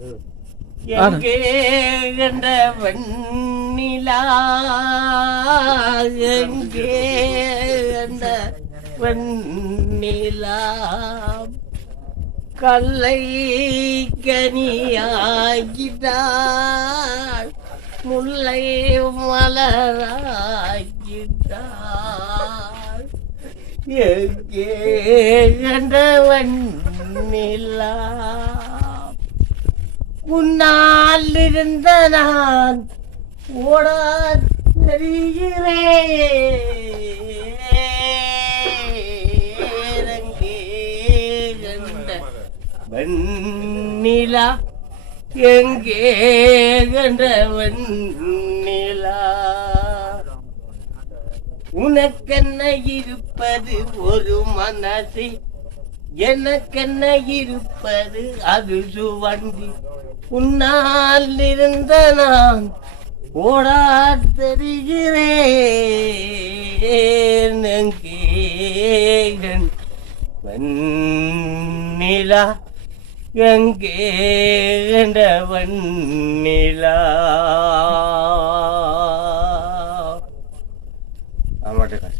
எங்கே கண்ட வெண்ணிலா எங்கே கண்ட வெண்ணிலா கல்லை கனியாகிட்டாள் முல்லை மலராகிட்டாள் எங்கே கண்டவன் நிலா உன்னால் இருந்த நான் ஓட தெரிகிறேன் வெண்ணிலா எங்கே கண்ட வெண்ணிலா? உனக்கென்ன இருப்பது ஒரு மனசு? எனக்கென்ன இருப்பது? அது சுவண்டி. உன்னால் இருந்த நான் ஓடா தெரிகிறேன் வன்னிலா எங்கே கண்ட வன்னிலா ஆமாட்டேன்